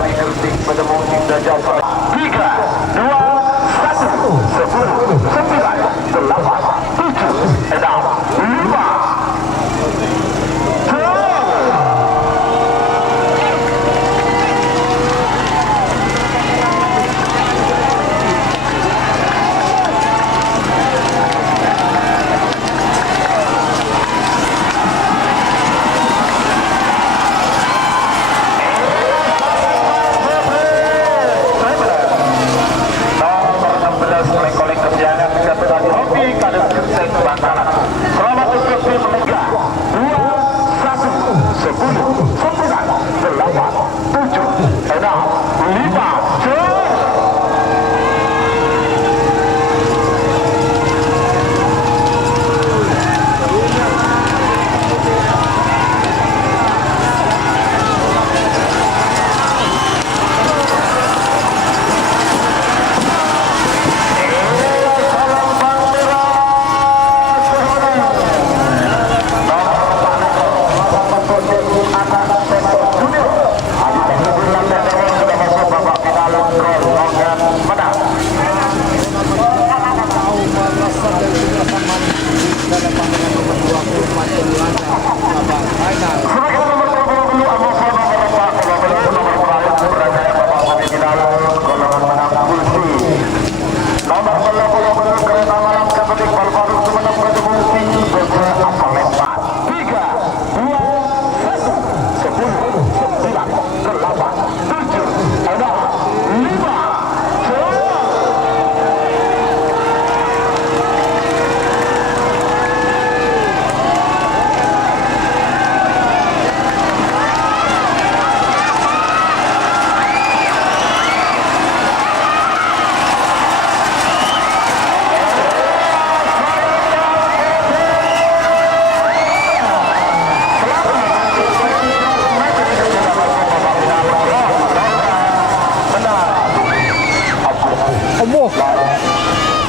dari Gresik bertemu Indah Jasa. 3, 2, 1, 10, 9, 8, 7, 6, 5. Selamat untuk tim Liga 2, 1, 10, 9, 8, 7, 6, 5.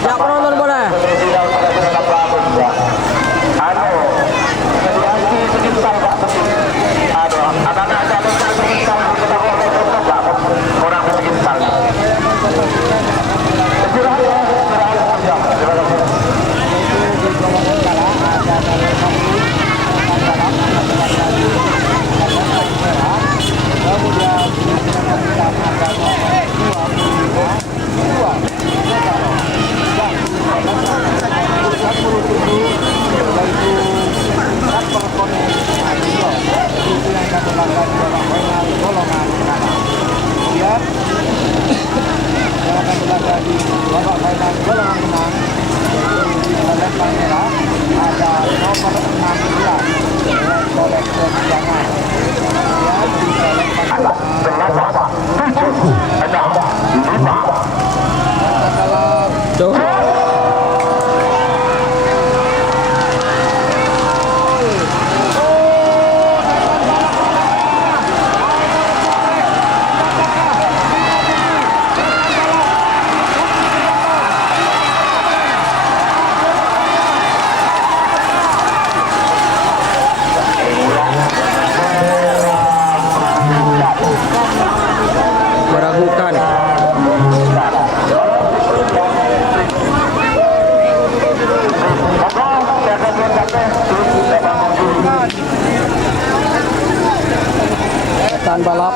Ya penonton boleh. Meragukan. Tan balap.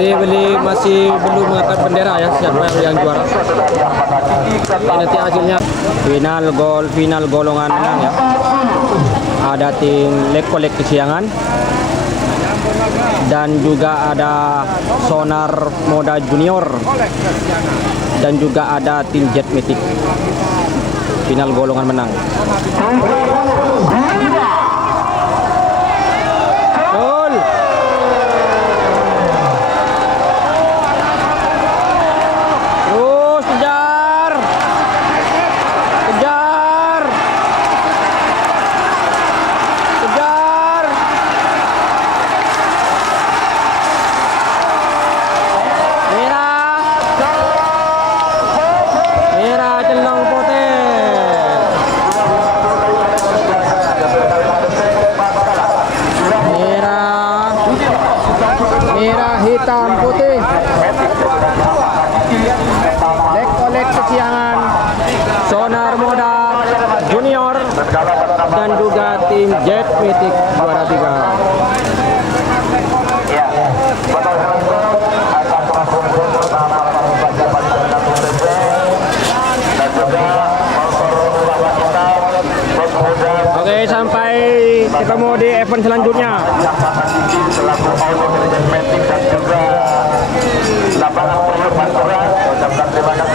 Beli masih belum mengangkat bendera ya, siapa yang juara. Ini nanti hasilnya final golongan menang ya. Ada tim Lekolek Kesiangan dan juga ada Sonar Moda Junior dan juga ada tim Jet Matic. Final golongan menang. merah, hitam, putih. Lek-olek kesiangan Sonar Moda Junior dan juga tim Jet Mythic juara 3. Ya, betul. Akan terkumpul bersama dan juga Oke, sampai ketemu di event selanjutnya. selaku owner dari Matic dan juga lapangan Puyuh Pantura. Ucapkan terima kasih.